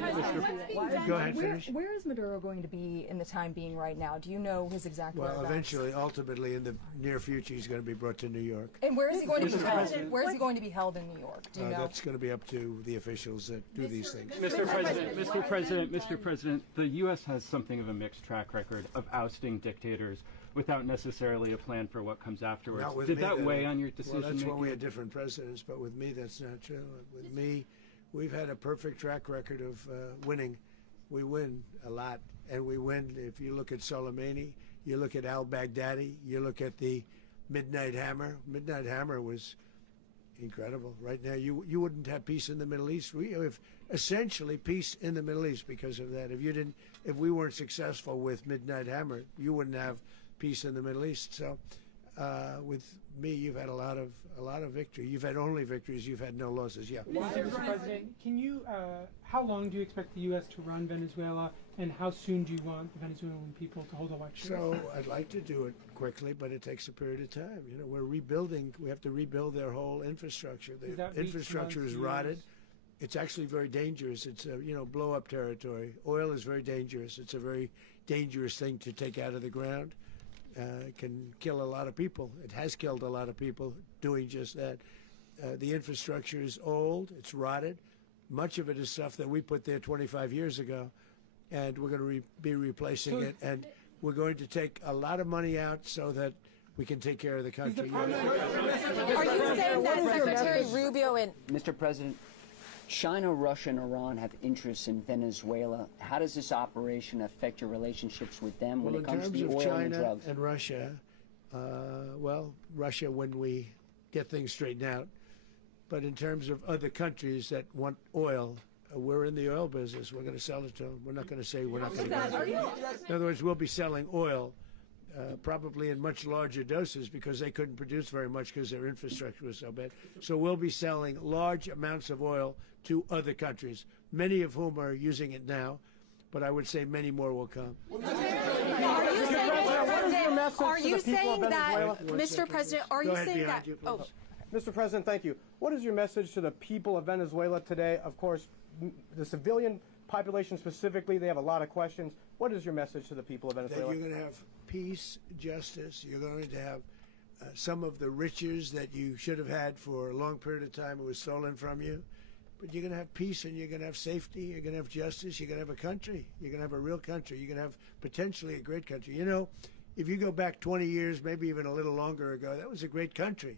Go ahead, finish. Where is Maduro going to be in the time being right now? Do you know his exact whereabouts? Well, eventually, ultimately, in the near future, he's going to be brought to New York. And where is he going to be held? Where is he going to be held in New York? Do you know? That's going to be up to the officials that do these things. Mr. President, the U.S. has something of a mixed track record of ousting dictators without necessarily a plan for what comes afterwards. Did that weigh on your decision? Well, that's when we had different presidents, but with me, that's not true. With me, we've had a perfect track record of winning. We win a lot, and we win. If you look at Soleimani, you look at al-Baghdadi, you look at the Midnight Hammer. Midnight Hammer was incredible. Right now, you wouldn't have peace in the Middle East. We have essentially peace in the Middle East because of that. If we weren't successful with Midnight Hammer, you wouldn't have peace in the Middle East. So With me, you've had a lot of victory. You've had only victories. You've had no losses. Yeah. Mr. President, can you? How long do you expect the U.S. to run Venezuela, and how soon do you want the Venezuelan people to hold elections? So I'd like to do it quickly, but it takes a period of time. You know, we're rebuilding. We have to rebuild their whole infrastructure. The infrastructure is rotted. It's actually very dangerous. It's blow-up territory. Oil is very dangerous. It's a very dangerous thing to take out of the ground. It can kill a lot of people. It has killed a lot of people doing just that. The infrastructure is old. It's rotted. Much of it is stuff that we put there 25 years ago, and we're going to be replacing it. And we're going to take a lot of money out so that we can take care of the country. Are you saying that Secretary Rubio and Mr. President, China, Russia, and Iran have interests in Venezuela. How does this operation affect your relationships with them when it comes to the oil and the drugs? In terms of China and Russia, Russia when we get things straightened out. But in terms of other countries that want oil, we're in the oil business. We're going to sell it to them. We're not going to say we're not going to. In other words, we'll be selling oil, probably in much larger doses because they couldn't produce very much because their infrastructure was so bad. So we'll be selling large amounts of oil to other countries, many of whom are using it now, but I would say many more will come. Are you saying that, Mr. President, are you saying that? Oh, Mr. President, thank you. What is your message to the people of Venezuela today? Of course, the civilian population specifically, they have a lot of questions. What is your message to the people of Venezuela? That you're going to have peace, justice. You're going to have some of the riches that you should have had for a long period of time. It was stolen from you. But you're going to have peace, and you're going to have safety. You're going to have justice. You're going to have a country. You're going to have a real country. You're going to have potentially a great country. You know, if you go back 20 years, maybe even a little longer ago, that was a great country,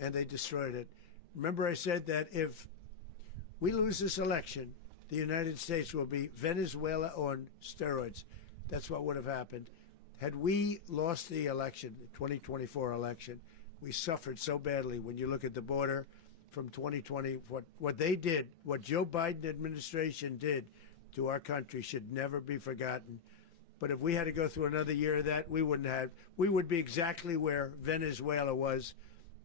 and they destroyed it. Remember I said that if we lose this election, the United States will be Venezuela on steroids. That's what would have happened. Had we lost the election, the 2024 election, we suffered so badly when you look at the border from 2020. What they did, what Joe Biden administration did to our country should never be forgotten. But if we had to go through another year of that, we wouldn't have. We would be exactly where Venezuela was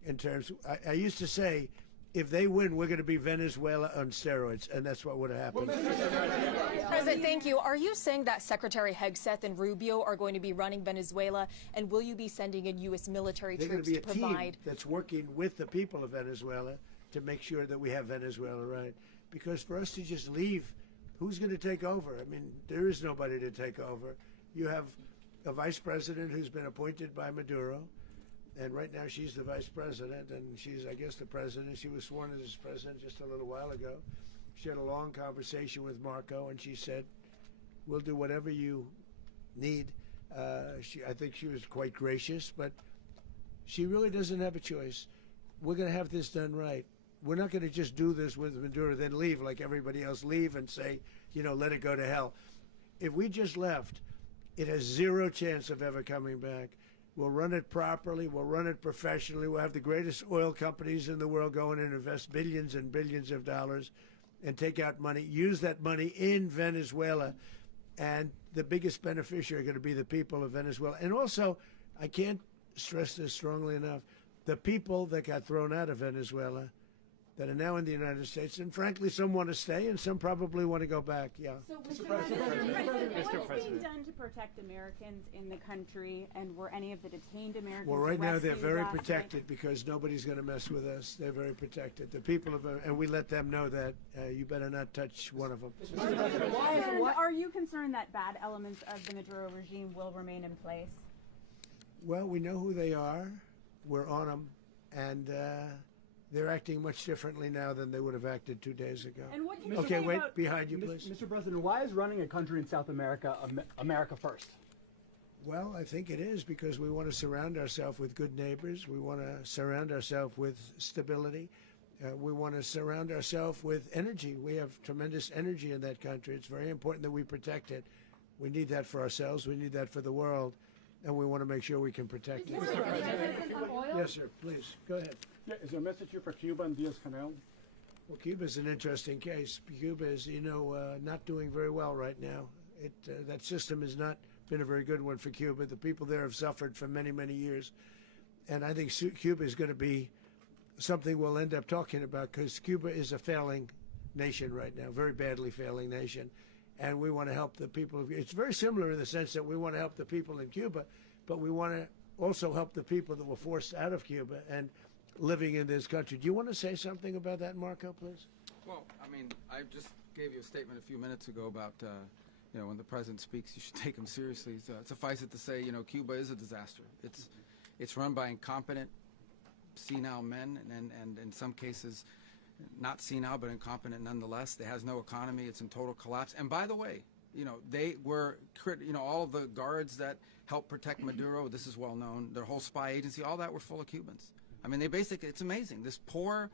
in terms. I used to say, if they win, we're going to be Venezuela on steroids, and that's what would have happened. President, thank you. Are you saying that Secretary Hegseth and Rubio are going to be running Venezuela, and will you be sending in U.S. military troops to provide? They're going to be a team that's working with the people of Venezuela to make sure that we have Venezuela right. Because for us to just leave, who's going to take over? I mean, there is nobody to take over. You have a vice president who's been appointed by Maduro. And right now she's the vice president, and she's, I guess, the president. She was sworn as president just a little while ago. She had a long conversation with Marco, and she said, we'll do whatever you need. I think she was quite gracious, but she really doesn't have a choice. We're going to have this done right. We're not going to just do this with Maduro, then leave like everybody else, leave and say, let it go to hell. If we just left, it has zero chance of ever coming back. We'll run it properly. We'll run it professionally. We'll have the greatest oil companies in the world go in and invest billions and billions of dollars and take out money, use that money in Venezuela. And the biggest beneficiary are going to be the people of Venezuela. And also, I can't stress this strongly enough, the people that got thrown out of Venezuela that are now in the United States, and frankly, some want to stay and some probably want to go back. Yeah. So, Mr. President, what is being done to protect Americans in the country, and were any of the detained Americans Well, right now they're very last protected night? because nobody's going to mess with us. They're very protected. The people of, and we let them know that you better not touch one of them. Are you concerned that bad elements of the Maduro regime will remain in place? Well, we know who they are. We're on them, and they're acting much differently now than they would have acted 2 days ago. And what do you Okay, say wait, about behind you, please. Mr. President, why is running a country in South America America first? Well, I think it is because we want to surround ourselves with good neighbors. We want to surround ourselves with stability. We want to surround ourselves with energy. We have tremendous energy in that country. It's very important that we protect it. We need that for ourselves. We need that for the world. And we want to make sure we can protect it. Yes, sir. Please, go ahead. Yeah, is there a message here for Cuba and Diaz-Canel? Well, Cuba is an interesting case. Cuba is, not doing very well right now. That system has not been a very good one for Cuba. The people there have suffered for many, many years. And I think Cuba is going to be something we'll end up talking about, because Cuba is a failing nation right now, very badly failing nation. And we want to help the people. It's very similar in the sense that we want to help the people in Cuba, but we want to also help the people that were forced out of Cuba and living in this country. Do you want to say something about that, Marco, please? Well, I mean, I just gave you a statement a few minutes ago about, you know, when the president speaks, you should take him seriously. So suffice it to say, you know, Cuba is a disaster. It's run by incompetent, senile men, and in some cases, not senile, but incompetent nonetheless. It has no economy. It's in total collapse. And by the way, you know, they were, you know, all of the guards that helped protect Maduro, this is well known, their whole spy agency, all that were full of Cubans. I mean, they basically, it's amazing. This poor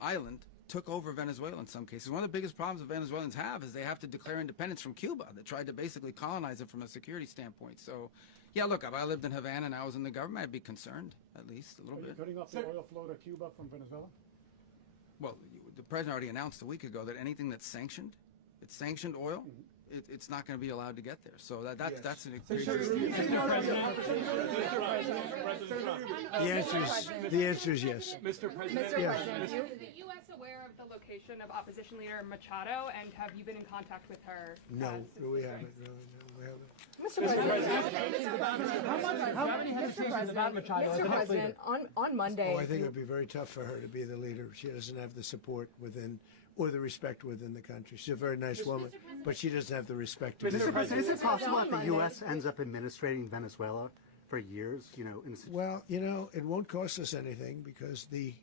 island took over Venezuela in some cases. One of the biggest problems the Venezuelans have is they have to declare independence from Cuba. They tried to basically colonize it from a security standpoint. So, yeah, look, if I lived in Havana and I was in the government, I'd be concerned, at least a little bit. Are you cutting off the oil flow to Cuba from Venezuela? Well, the president already announced a week ago that anything that's sanctioned, it's sanctioned oil, it's not going to be allowed to get there. So that's an The answer is yes. Mr. President, Yes. Is the U.S. aware of the location of opposition leader Machado, and have you been in contact with her? No, we haven't. No, we haven't. Mr. President, on Monday. Oh, I think it would be very tough for her to be the leader. She doesn't have the support within, or the respect within the country. She's a very nice woman, but she doesn't have the respect. Mr. President, is it possible that the U.S. ends up administrating Venezuela for years? You know, well, you know, it won't cost us anything because the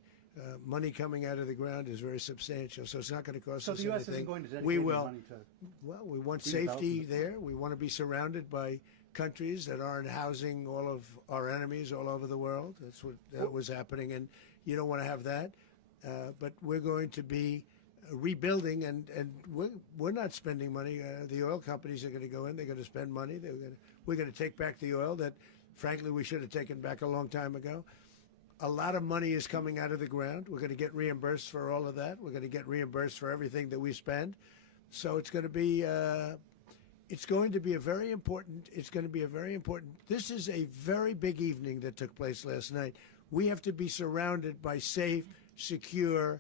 money coming out of the ground is very substantial, so it's not going to cost us anything. So the U.S. isn't going to dedicate we any will. money to. Well, we want safety there. We want to be surrounded by countries that aren't housing all of our enemies all over the world. That's what was happening, and you don't want to have that. But we're going to be rebuilding, and we're not spending money. The oil companies are going to go in. They're going to spend money. We're going to take back the oil that, frankly, we should have taken back a long time ago. A lot of money is coming out of the ground. We're going to get reimbursed for all of that. We're going to get reimbursed for everything that we spend. So it's going to be a very important. This is a very big evening that took place last night. We have to be surrounded by safe, secure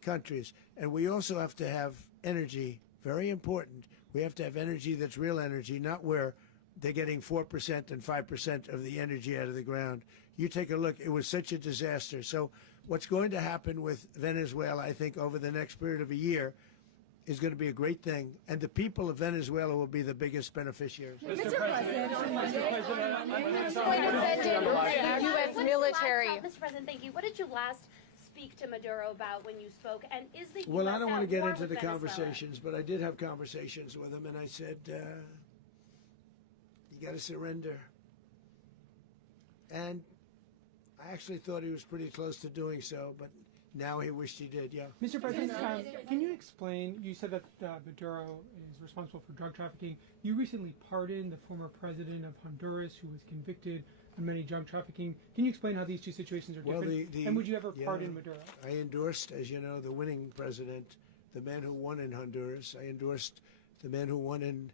countries, and we also have to have energy. Very important. We have to have energy that's real energy, not where they're getting 4% and 5% of the energy out of the ground. You take a look. It was such a disaster. So what's going to happen with Venezuela, I think, over the next period of a year is going to be a great thing. And the people of Venezuela will be the biggest beneficiaries. Mr. President, on Monday, U.S. military. Mr. President, thank you. What did you last speak to Maduro about when you spoke? And is the Well, U.S. I don't want to at get war into with the Venezuela? conversations, but I did have conversations with him, and I said, you got to surrender. And I actually thought he was pretty close to doing so, but now he wished he did, yeah. Mr. President, can you explain, you said that Maduro is responsible for drug trafficking. You recently pardoned the former president of Honduras who was convicted on many drug trafficking. Can you explain how these two situations are different? And would you ever pardon Maduro? I endorsed, as you know, the winning president, the man who won in Honduras. I endorsed the man who won in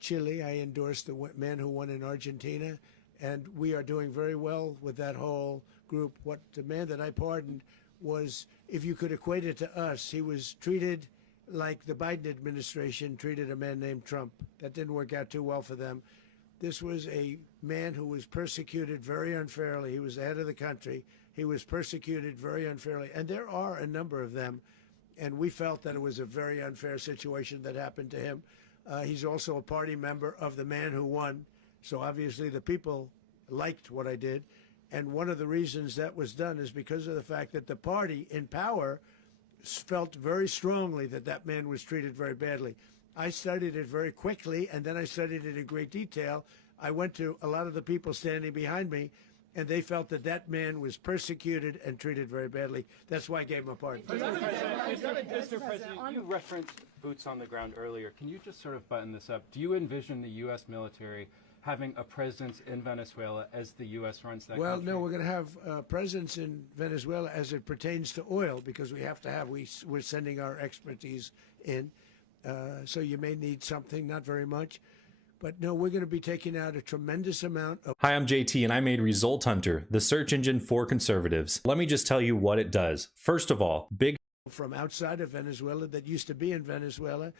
Chile. I endorsed the man who won in Argentina. And we are doing very well with that whole group. What the man that I pardoned was, if you could equate it to us, he was treated like the Biden administration treated a man named Trump. That didn't work out too well for them. This was a man who was persecuted very unfairly. He was the head of the country. He was persecuted very unfairly. And there are a number of them. And we felt that it was a very unfair situation that happened to him. He's also a party member of the man who won. So obviously the people liked what I did. And one of the reasons that was done is because of the fact that the party in power felt very strongly that that man was treated very badly. I studied it very quickly, and then I studied it in great detail. I went to a lot of the people standing behind me, and they felt that that man was persecuted and treated very badly. That's why I gave him a pardon. Mr. President, you referenced boots on the ground earlier. Can you just sort of button this up? Do you envision the U.S. military having a presence in Venezuela as the U.S. runs that country? No, we're going to have a presence in Venezuela as it pertains to oil, because we have to have, we're sending our expertise in. So you may need something, not very much. But no, we're going to be taking out a tremendous amount of... Hi, I'm JT and I made Result Hunter, the search engine for conservatives. Let me just tell you what it does. First of all, big... from outside of Venezuela that used to be in Venezuela,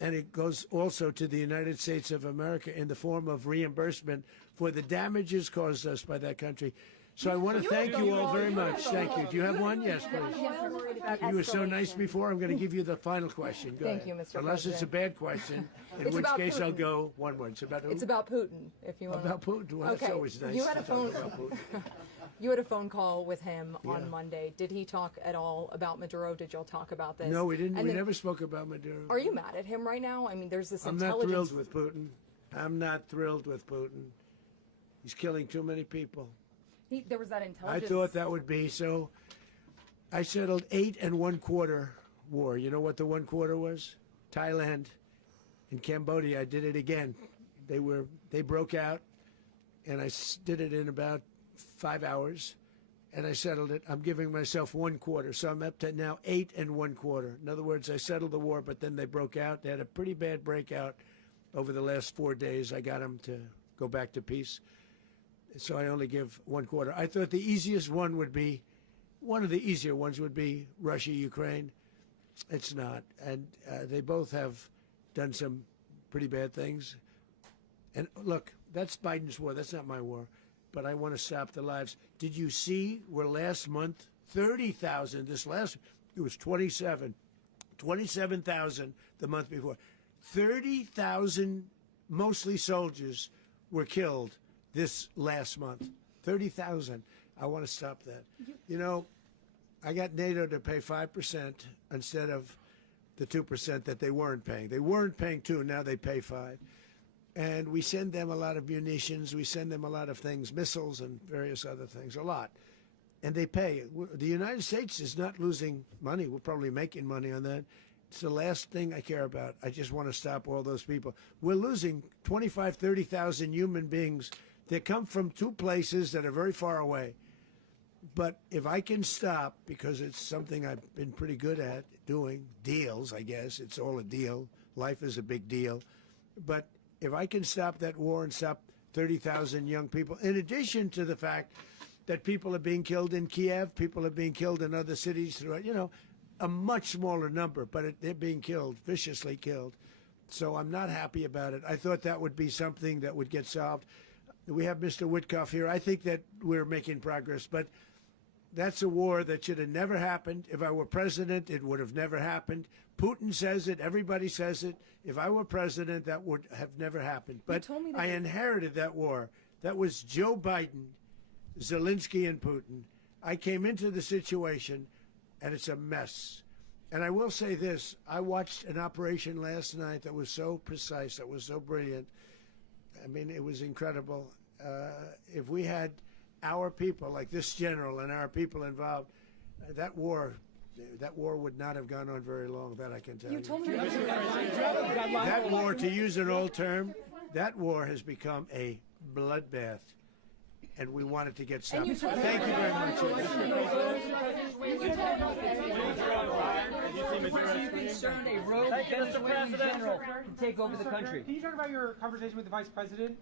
and it goes also to the United States of America in the form of reimbursement for the damages caused us by that country. So I want to thank you all very much. Thank you. Do you have one? Yes, please. You were so nice before. I'm going to give you the final question. Go Thank ahead. you, Mr. Unless it's a President. bad question, in It's which about case I'll Putin. go one word. It's about who? It's about Putin, if you want. About Putin. Well, okay. that's always nice. You had to a talk phone. about Putin. You had a phone call with him on Yeah. Monday. Did he talk at all about Maduro? Did y'all talk about this? No, we didn't. And We then- never spoke about Maduro. Are you mad at him right now? I mean, there's this I'm not intelligence. thrilled with Putin. I'm not thrilled with Putin. He's killing too many people. There was that I intelligence. thought that would be so. I settled 8 1/4 war. You know what the 1/4 was? Thailand and Cambodia. I did it again. They broke out, and I did it in about 5 hours, and I settled it. I'm giving myself 1/4, so I'm up to now 8 1/4. In other words, I settled the war, but then they broke out. They had a pretty bad breakout over the last 4 days. I got them to go back to peace. So I only give 1/4. I thought the easiest one would be, one of the easier ones would be Russia, Ukraine. It's not. And they both have done some pretty bad things. And look, that's Biden's war. That's not my war. But I want to stop the lives. Did you see where last month, 30,000, it was 27,000 the month before. 30,000, mostly soldiers, were killed this last month. 30,000. I want to stop that. You know, I got NATO to pay 5% instead of the 2% that they weren't paying. They weren't paying 2, now they pay 5. And we send them a lot of munitions, we send them a lot of things, missiles and various other things, a lot. And they pay. The United States is not losing money. We're probably making money on that. It's the last thing I care about. I just want to stop all those people. We're losing 25, 30,000 human beings that come from 2 places that are very far away. But if I can stop, because it's something I've been pretty good at doing, deals, I guess. It's all a deal. Life is a big deal. But if I can stop that war and stop 30,000 young people, in addition to the fact that people are being killed in Kiev, people are being killed in other cities throughout, you know, a much smaller number, but they're being killed, viciously killed. So I'm not happy about it. I thought that would be something that would get solved. We have Mr. Witkoff here. I think that we're making progress, but that's a war that should have never happened. If I were president, it would have never happened. Putin says it. Everybody says it. If I were president, that would have never happened. But I inherited that war. That was Joe Biden, Zelensky, and Putin. I came into the situation, and it's a mess. And I will say this. I watched an operation last night that was so precise, that was so brilliant. I mean, it was incredible. If we had our people, like this general and our people involved, that war would not have gone on very long, that I can tell you. That war, to use an old term, that war has become a bloodbath, and we want it to get stopped. Thank you very much. Concerned a rogue Venezuelan general can take over the country. Can you talk about your conversation with the vice president?